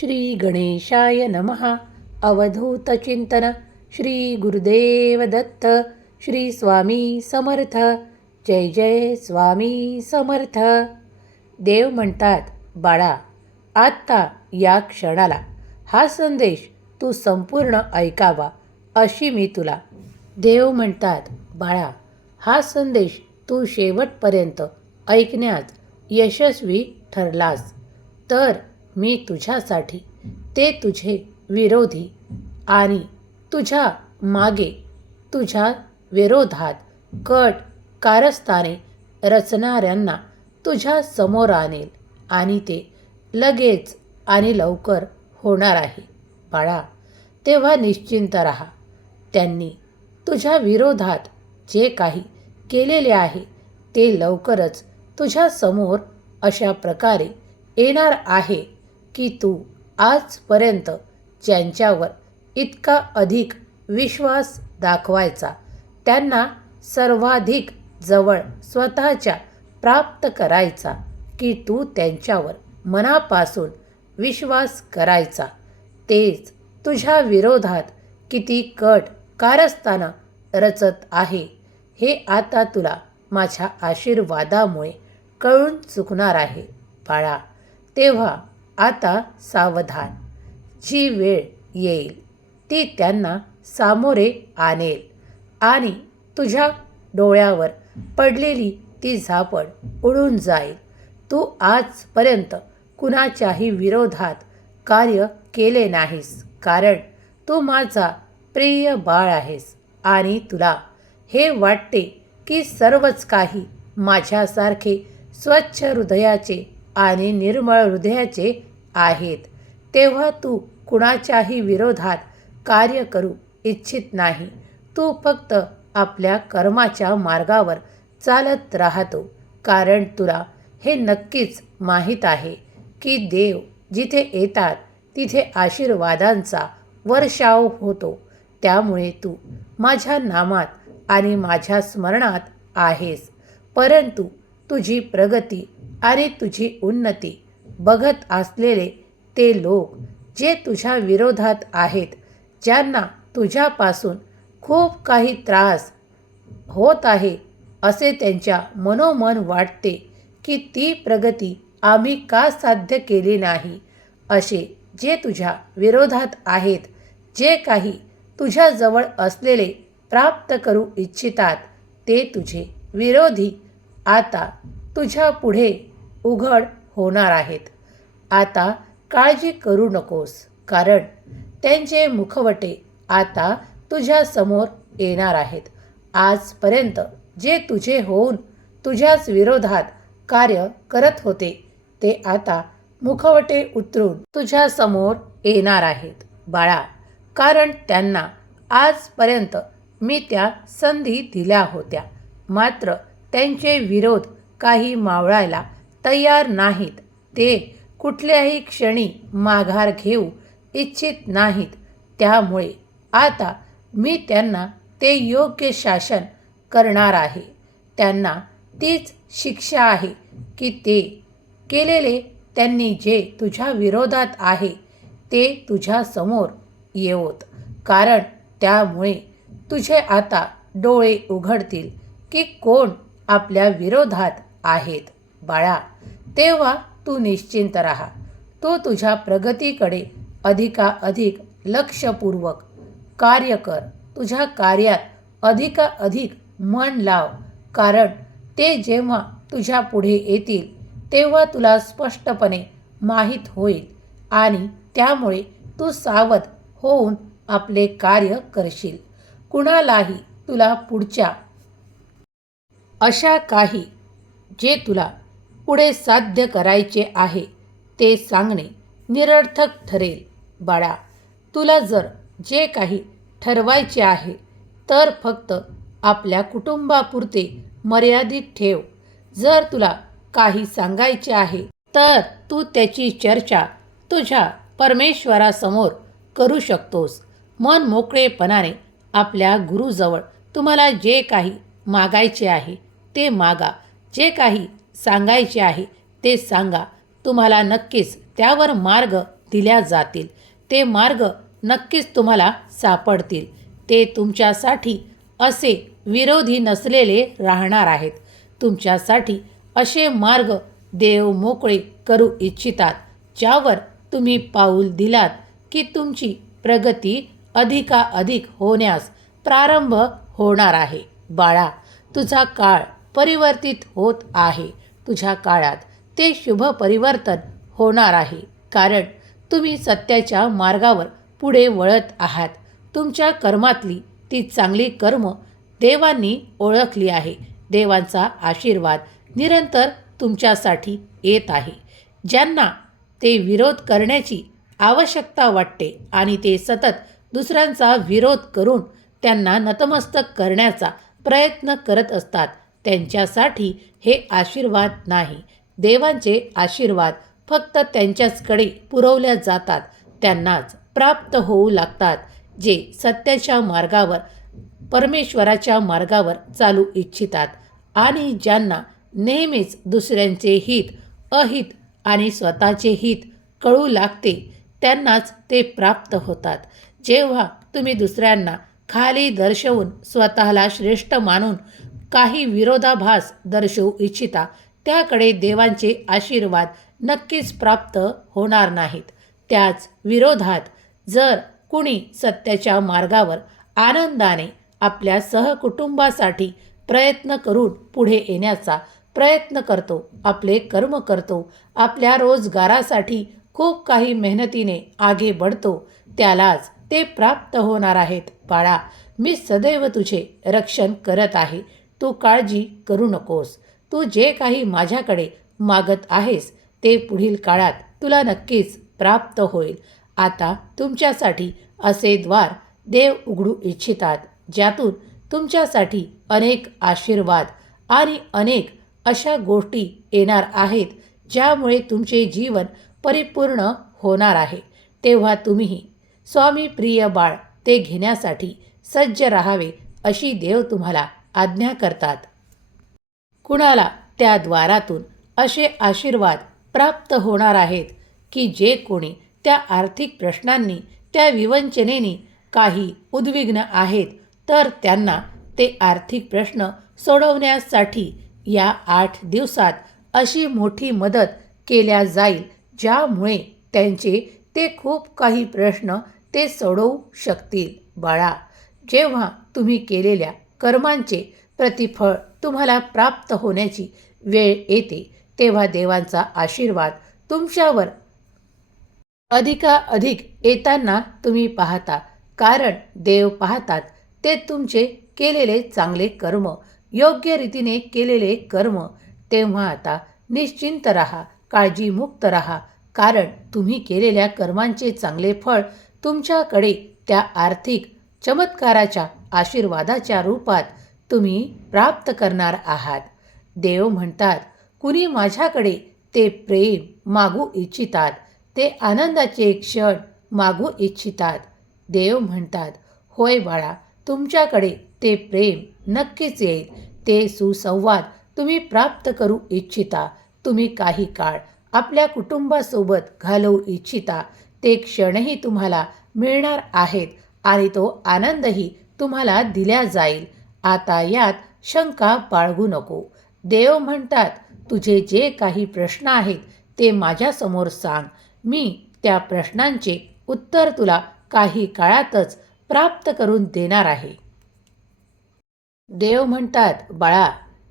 श्री गणेशाय नमः अवधूतचिंतन श्री गुरुदेव दत्त श्री स्वामी समर्थ. जय जय स्वामी समर्थ. देव म्हणतात बाळा आत्ता या क्षणाला हा संदेश तू संपूर्ण ऐकावा अशी मी तुला. देव म्हणतात बाळा हा संदेश तू शेवटपर्यंत ऐकण्यात यशस्वी ठरलास. तर मी तुझ्यासाठी ते तुझे विरोधी आणि तुझ्या मागे तुझ्या विरोधात कट कारस्थाने रचणाऱ्यांना तुझ्या समोर आणेल आणि ते लगेच आणि लवकर होणार आहे. बाळा तेव्हा निश्चिंत राहा. त्यांनी तुझ्या विरोधात जे काही केलेले आहे ते लवकरच तुझ्यासमोर अशा प्रकारे येणार आहे. की तू आजपर्यंत ज्यांच्यावर इतका अधिक विश्वास दाखवायचा त्यांना सर्वाधिक जवळ स्वतःच्या प्राप्त करायचा की तू त्यांच्यावर मनापासून विश्वास करायचा. तेच तुझ्या विरोधात किती कट कारस्थानं रचत आहे हे आता तुला माझ्या आशीर्वादामुळे कळून चुकणार आहे बाळा. तेव्हा आता सावधान. जी वेळ येईल ती त्यांना सामोरे आणेल. आणि तुझ्या डोळ्यावर पडलेली ती झापड उडून जाईल. तू आजपर्यंत कुणाच्याही विरोधात कार्य केले नाहीस कारण तू माझा प्रिय बाळ आहेस आणि तुला हे वाटते की सर्वच काही माझ्यासारखे स्वच्छ हृदयाचे आणि निर्मळ हृदयाचे आहेत. तेव्हा तू कुणाच्याही विरोधात कार्य करू इच्छित नाही. तू फक्त आपल्या कर्माच्या मार्गावर चालत राहतो. कारण तुला हे नक्कीच माहीत आहे की देव जिथे येतात तिथे आशीर्वादांचा वर्षाव होतो. त्यामुळे तू माझ्या नामात आणि माझ्या स्मरणात आहेस. परंतु तुझी प्रगती आणि तुझी उन्नती बघत असलेले ते लोक जे तुझ्या विरोधात आहेत ज्यांना तुझ्यापासून खूप काही त्रास होत आहे असे त्यांच्या मनोमन वाटते की ती प्रगती आम्ही का साध्य केली नाही असे जे तुझ्या विरोधात आहेत जे काही तुझ्याजवळ असलेले प्राप्त करू इच्छितात ते तुझे विरोधी आता तुझ्या पुढे उघड होणार आहेत. आता काळजी करू नकोस कारण त्यांचे मुखवटे आता तुझ्यासमोर येणार आहेत. आजपर्यंत जे तुझे होऊन तुझ्याच विरोधात कार्य करत होते ते आता मुखवटे उतरून तुझ्यासमोर येणार आहेत. बाळा कारण त्यांना आजपर्यंत मी त्या संधी दिल्या होत्या. मात्र त्यांचे विरोध काही मावळायला तयार नाहीत. ते कुठल्याही क्षणी माघार घेऊ इच्छित नाहीत. त्यामुळे आता मी त्यांना ते योग्य शासन करणार आहे. त्यांना तीच शिक्षा आहे की ते केलेले त्यांनी जे तुझ्या विरोधात आहे ते तुझ्यासमोर येवोत. कारण त्यामुळे तुझे आता डोळे उघडतील की कोण आपल्या विरोधात आहेत. बाळा तेव्हा तू निश्चिंत राहा. तू तुझ्या प्रगतीकडे अधिकाधिक लक्षपूर्वक कार्य कर. तुझ्या कार्यात अधिकाधिक मन लाव. कारण ते जेव्हा तुझ्या पुढे येतील तेव्हा तुला स्पष्टपणे माहीत होईल आणि त्यामुळे तू सावध होऊन आपले कार्य करशील. कुणालाही तुला पुढच्या अशा काही जे तुला पुढे साध्य करायचे आहे. ते सांगणे निरर्थक ठरेल. बाळा तुला जर जे काही ठरवायचे आहे तर फक्त आपल्या कुटुंबापुरते मर्यादित ठेव. जर तुला काही सांगायचे आहे तर तू त्याची चर्चा तुझ्या परमेश्वरासमोर करू शकतोस. मन मोकळेपणाने आपल्या गुरुजवळ तुम्हाला जे काही मागायचे आहे ते मागा. जे काही सांगायचे आहे ते सांगा. तुम्हाला नक्कीच त्यावर मार्ग दिल्या जातील. ते मार्ग नक्कीच तुम्हाला सापडतील. ते तुमच्यासाठी असे विरोधी नसलेले राहणार आहेत. तुमच्यासाठी असे मार्ग देव मोकळे करू इच्छितात ज्यावर तुम्ही पाऊल दिलात की तुमची प्रगती अधिकाधिक होण्यास प्रारंभ होणार आहे. बाळा तुझा काळ परिवर्तित होत आहे. तुझ्या काळात ते शुभ परिवर्तन होणार आहे. कारण तुम्ही सत्याच्या मार्गावर पुढे वळत आहात. तुमच्या कर्मातली ती चांगली कर्म देवांनी ओळखली आहे. देवांचा आशीर्वाद निरंतर तुमच्यासाठी येत आहे. ज्यांना ते विरोध करण्याची आवश्यकता वाटते आणि ते सतत दुसऱ्यांचा विरोध करून त्यांना नतमस्तक करण्याचा प्रयत्न करत असतात त्यांच्यासाठी हे आशीर्वाद नाही. देवांचे आशीर्वाद फक्त त्यांच्याचकडे पुरवल्या जातात. त्यांनाच प्राप्त होऊ लागतात जे सत्याच्या मार्गावर परमेश्वराच्या मार्गावर चालू इच्छितात आणि ज्यांना नेहमीच दुसऱ्यांचे हित अहित आणि स्वतःचे हित कळू लागते त्यांनाच ते प्राप्त होतात. जेव्हा तुम्ही दुसऱ्यांना खाली दर्शवून स्वतःला श्रेष्ठ मानून काही विरोधाभास दर्शवू इच्छिता त्याकडे देवांचे आशीर्वाद नक्कीच प्राप्त होणार नाहीत. त्याच विरोधात जर कुणी सत्याच्या मार्गावर आनंदाने आपल्या सहकुटुंबासाठी प्रयत्न करून पुढे येण्याचा प्रयत्न करतो आपले कर्म करतो आपल्या रोजगारासाठी खूप काही मेहनतीने आगे बढतो त्यालाच ते प्राप्त होणार आहेत. बाळा मी सदैव तुझे रक्षण करत आहे. तू काळजी करू नकोस. तू जे काही माझ्याकडे मागत आहेस ते पुढील काळात तुला नक्कीच प्राप्त होईल. आता तुमच्यासाठी असे द्वार देव उघडू इच्छितात ज्यातून तुमच्यासाठी अनेक आशीर्वाद आणि अनेक अशा गोष्टी येणार आहेत ज्यामुळे तुमचे जीवन परिपूर्ण होणार आहे. तेव्हा तुम्हीही स्वामी प्रिय बाळ ते घेण्यासाठी सज्ज राहावे अशी देव तुम्हाला आज्ञा करतात. कुणाला त्या द्वारातून असे आशीर्वाद प्राप्त होणार आहेत की जे कोणी त्या आर्थिक प्रश्नांनी त्या विवंचनेनी काही उद्विग्न आहेत तर त्यांना ते आर्थिक प्रश्न सोडवण्यासाठी या आठ दिवसात अशी मोठी मदत केल्या जाईल ज्यामुळे त्यांचे ते खूप काही प्रश्न ते सोडवू शकतील. बाळा जेव्हा तुम्ही केलेल्या कर्मांचे प्रतिफळ तुम्हाला प्राप्त होण्याची वेळ येते. तेव्हा देवांचा आशीर्वाद तुमच्यावर अधिकाधिक येताना तुम्ही पाहता. कारण देव पाहतात. ते तुमचे केलेले चांगले कर्म योग्य रीतीने केलेले कर्म. तेव्हा आता निश्चिंत राहा काळजीमुक्त राहा. कारण तुम्ही केलेल्या कर्मांचे चांगले फळ तुमच्याकडे त्या आर्थिक चमत्काराच्या आशीर्वादाच्या रूपात तुम्ही प्राप्त करणार आहात. देव म्हणतात कुणी माझ्याकडे ते प्रेम मागू इच्छितात ते आनंदाचे क्षण मागू इच्छितात. देव म्हणतात होय बाळा तुमच्याकडे ते प्रेम नक्कीच येईल. ते सुसंवाद तुम्ही प्राप्त करू इच्छिता. तुम्ही काही काळ आपल्या कुटुंबासोबत घालवू इच्छिता. ते क्षणही तुम्हाला मिळणार आहेत आणि तो आनंदही तुम्हाला दिल्या जाईल. आता यात शंका बाळगू नको. देव म्हणतात तुझे जे काही प्रश्न आहेत ते माझ्यासमोर सांग. मी त्या प्रश्नांचे उत्तर तुला काही काळातच प्राप्त करून देणार आहे. देव म्हणतात बाळा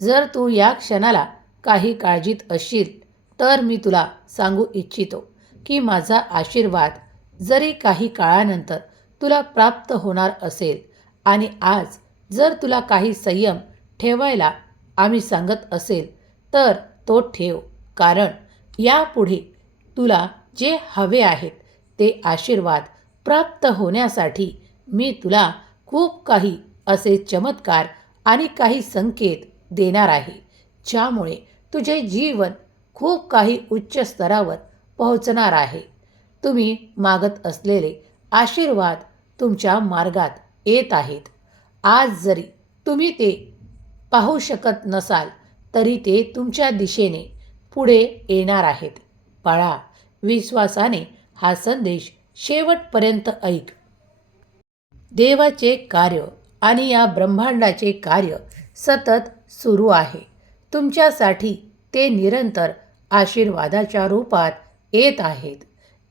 जर तू या क्षणाला काही काळजीत असशील तर मी तुला सांगू इच्छितो की माझा आशीर्वाद जरी काही काळानंतर तुला प्राप्त होणार असेल आणि आज जर तुला काही संयम ठेवायला आम्ही सांगत असेल तर तो ठेव. कारण यापुढे तुला जे हवे आहेत ते आशीर्वाद प्राप्त होण्यासाठी मी तुला खूप काही असे चमत्कार आणि काही संकेत देणार आहे ज्यामुळे तुझे जीवन खूप काही उच्च स्तरावर पोहोचणार आहे. तुम्ही मागत असलेले आशीर्वाद तुमच्या मार्गात येत आहेत. आज जरी तुम्ही ते पाहू शकत नसाल तरी ते तुमच्या दिशेने पुढे येणार आहेत. बाळा विश्वासाने हा संदेश शेवटपर्यंत ऐक. देवाचे कार्य आणि या ब्रह्मांडाचे कार्य सतत सुरू आहे. तुमच्यासाठी ते निरंतर आशीर्वादाच्या रूपात येत आहेत.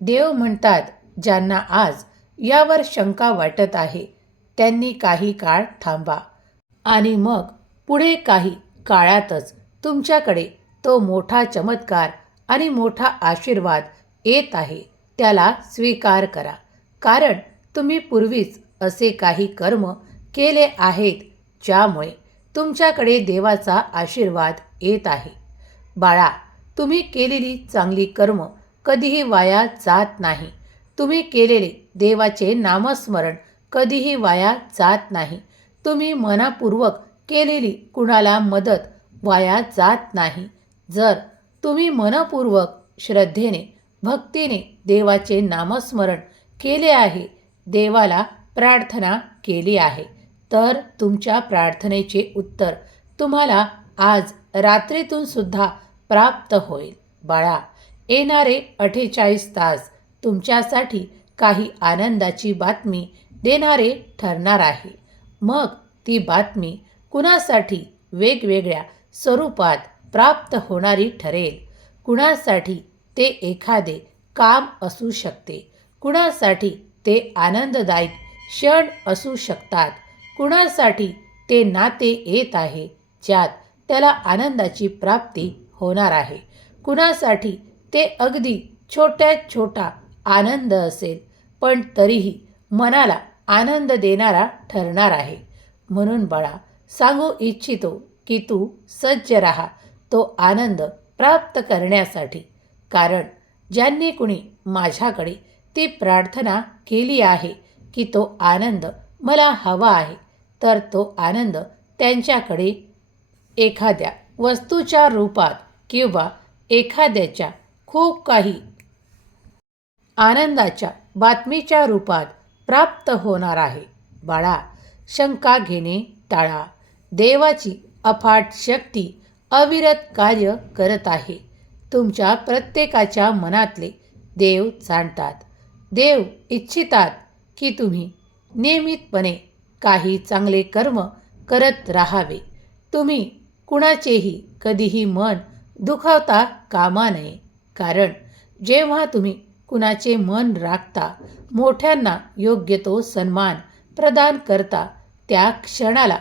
देव म्हणतात ज्यांना आज यावर शंका वाटत आहे त्यांनी काही काळ थांबा. आणि मग पुढे काही काळातच तुमच्याकडे तो मोठा चमत्कार आणि मोठा आशीर्वाद येत आहे. त्याला स्वीकार करा. कारण तुम्ही पूर्वीच असे काही कर्म केले आहेत ज्यामुळे तुमच्याकडे देवाचा आशीर्वाद येत आहे. बाळा तुम्ही केलेली चांगली कर्म कधीही वाया जात नाही. तुम्ही केलेले देवाचे नामस्मरण कधीही वाया जात नाही. तुम्ही मनापूर्वक केलेली कुणाला मदत वाया जात नाही. जर तुम्ही मनपूर्वक श्रद्धेने भक्तीने देवाचे नामस्मरण केले आहे देवाला प्रार्थना केली आहे तर तुमच्या प्रार्थनेचे उत्तर तुम्हाला आज रात्रीतून सुद्धा प्राप्त होईल. बाळा येणारे अठ्ठेचाळीस तास तुमच्यासाठी काही आनंदाची बातमी देणारे ठरणार आहे. मग ती बातमी कुणासाठी वेगवेगळ्या स्वरूपात प्राप्त होणारी ठरेल? कुणासाठी ते एखादे काम असू शकते? कुणासाठी ते आनंददायक क्षण असू शकतात? कुणासाठी ते नाते येत आहे ज्यात त्याला आनंदाची प्राप्ती होणार आहे? कुणासाठी ते अगदी छोट्यात छोटा आनंद असेल पण तरीही मनाला आनंद देणारा ठरणार आहे. म्हणून बाळा सांगू इच्छितो की तू सज्ज राहा. तो आनंद प्राप्त करण्यासाठी. कारण ज्यांनी कुणी माझ्याकडे ती प्रार्थना केली आहे की तो आनंद मला हवा आहे तर तो आनंद त्यांच्याकडे एखाद्या वस्तूच्या रूपात किंवा एखाद्याच्या खूप काही आनंदाच्या बातमीच्या रूपात प्राप्त होणार आहे. बाळा शंका घेणे टाळा. देवाची अफाट शक्ती अविरत कार्य करत आहे. तुमच्या प्रत्येकाच्या मनातले देव जाणतात. देव इच्छितात की तुम्ही नियमितपणे काही चांगले कर्म करत राहावे. तुम्ही कुणाचेही कधीही मन दुखावता कामा नये. कारण जेव्हा तुम्ही कुणाचे मन राखता मोठ्यांना योग्य तो सन्मान प्रदान करता. त्या क्षणाला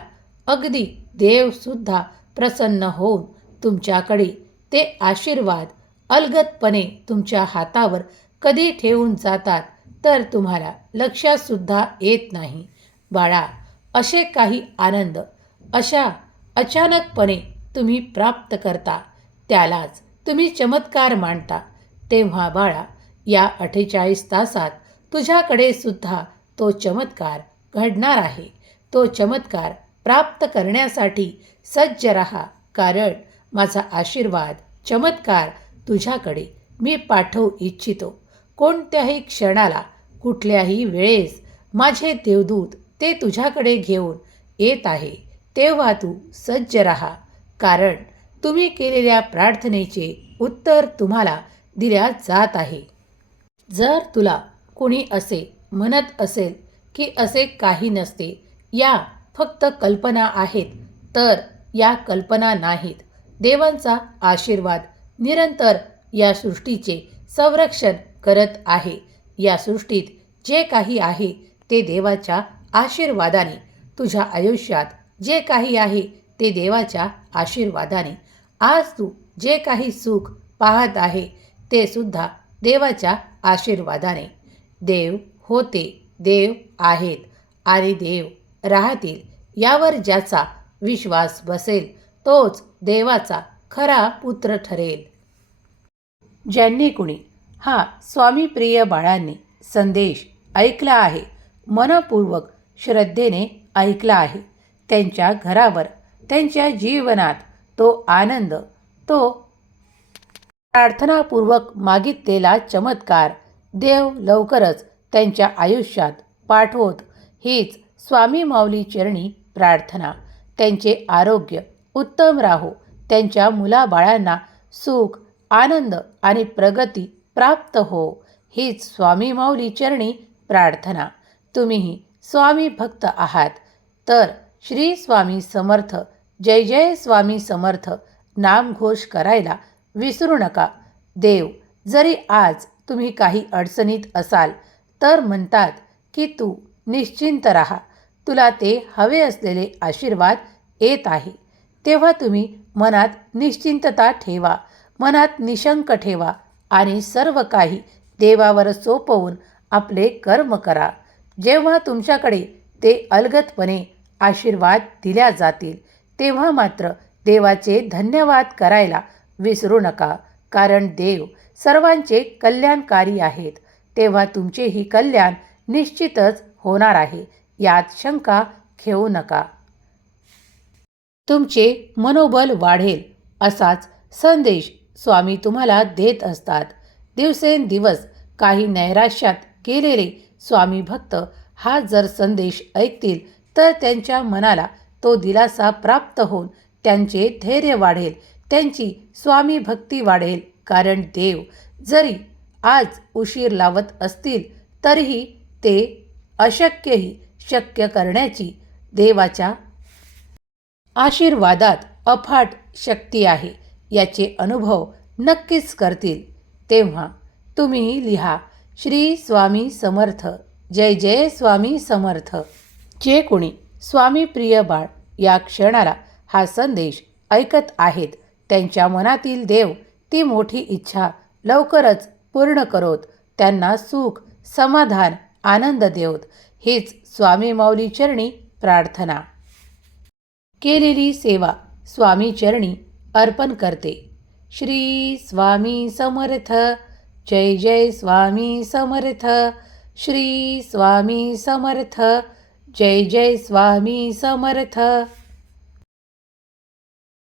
अगदी देवसुद्धा प्रसन्न होऊन तुमच्याकडे ते आशीर्वाद अलगदपणे तुमच्या हातावर कधी ठेवून जातात तर तुम्हाला लक्षातसुद्धा येत नाही. बाळा असे काही आनंद अशा अचानकपणे तुम्ही प्राप्त करता त्यालाच तुम्ही चमत्कार मांडता तेव्हा बाळा या अठ्ठेचाळीस तासात तुझ्याकडे सुद्धा तो चमत्कार घडणार आहे. तो चमत्कार प्राप्त करण्यासाठी सज्ज रहा. कारण माझा आशीर्वाद चमत्कार तुझ्याकडे मी पाठवू इच्छितो. कोणत्याही क्षणाला कुठल्याही वेळेस माझे देवदूत ते तुझ्याकडे घेऊन येत आहे तेव्हा तू सज्ज रहा. कारण तुम्ही केलेल्या प्रार्थनेचे उत्तर तुम्हाला दिल्या जात आहे. जर तुला कुणी असे म्हणत असेल की असे काही नसते या फक्त कल्पना आहेत तर या कल्पना नाहीत. देवांचा आशीर्वाद निरंतर या सृष्टीचे संरक्षण करत आहे. या सृष्टीत जे काही आहे ते देवाच्या आशीर्वादाने. तुझ्या आयुष्यात जे काही आहे ते देवाच्या आशीर्वादाने. आज तू जे काही सुख पाहत आहे ते सुद्धा देवाच्या आशीर्वादाने. देव होते देव आहेत आणि देव राहतील यावर ज्याचा विश्वास बसेल तोच देवाचा खरा पुत्र ठरेल. ज्यांनी कुणी हा स्वामीप्रिय बाळांनी संदेश ऐकला आहे मनपूर्वक श्रद्धेने ऐकला आहे. त्यांच्या घरावर त्यांच्या जीवनात तो आनंद तो प्रार्थनापूर्वक मागितलेला चमत्कार देव लवकरच त्यांच्या आयुष्यात पाठवत. हीच स्वामी माऊली चरणी प्रार्थना. त्यांचे आरोग्य उत्तम राहो. त्यांच्या मुलाबाळांना सुख आनंद आणि प्रगती प्राप्त हो. हीच स्वामी माऊली चरणी प्रार्थना. तुम्हीही स्वामी भक्त आहात. तर श्री स्वामी समर्थ जय जय स्वामी समर्थ नामघोष करायला विसरू नका. देव जरी आज तुम्ही काही अडचणीत असाल तर म्हणतात की तू निश्चिंत राहा. तुला ते हवे असलेले आशीर्वाद येत आहे. तेव्हा तुम्ही मनात निश्चिंतता ठेवा मनात निशंक ठेवा आणि सर्व काही देवावर सोपवून आपले कर्म करा. जेव्हा तुमच्याकडे ते अलगतपणे आशीर्वाद दिल्या जातील तेव्हा मात्र देवाचे धन्यवाद करायला विसरू नका कारण देव सर्वांचे कल्याणकारी आहेत. तेव्हा तुमचेही कल्याण निश्चितच होणार आहे यात शंका घेऊ नका. तुमचे मनोबल वाढेल असाच संदेश स्वामी तुम्हाला देत असतात. दिवसेंदिवस काही नैराश्यात गेलेले स्वामी भक्त हा जर संदेश ऐकतील तर त्यांच्या मनाला तो दिलासा प्राप्त होऊन त्यांचे धैर्य वाढेल. त्यांची स्वामी भक्ती वाढेल. कारण देव जरी आज उशीर लावत असतील तरीही ते अशक्यही शक्य करण्याची देवाच्या आशीर्वादात अफाट शक्ती आहे. याचे अनुभव नक्कीच करतील. तेव्हा तुम्ही लिहा श्री स्वामी समर्थ. जय जय स्वामी समर्थ. जे कोणी स्वामी प्रिय बाळ या क्षणाला हा संदेश ऐकत आहेत त्यांच्या मनातील देव ती मोठी इच्छा लवकरच पूर्ण करोत. त्यांना सुख समाधान आनंद देवत. हीच स्वामी माऊली चरणी प्रार्थना. केलेली सेवा स्वामी चरणी अर्पण करते. श्री स्वामी समर्थ. जय जय स्वामी समर्थ. श्री स्वामी समर्थ. जय जय स्वामी समर्थ.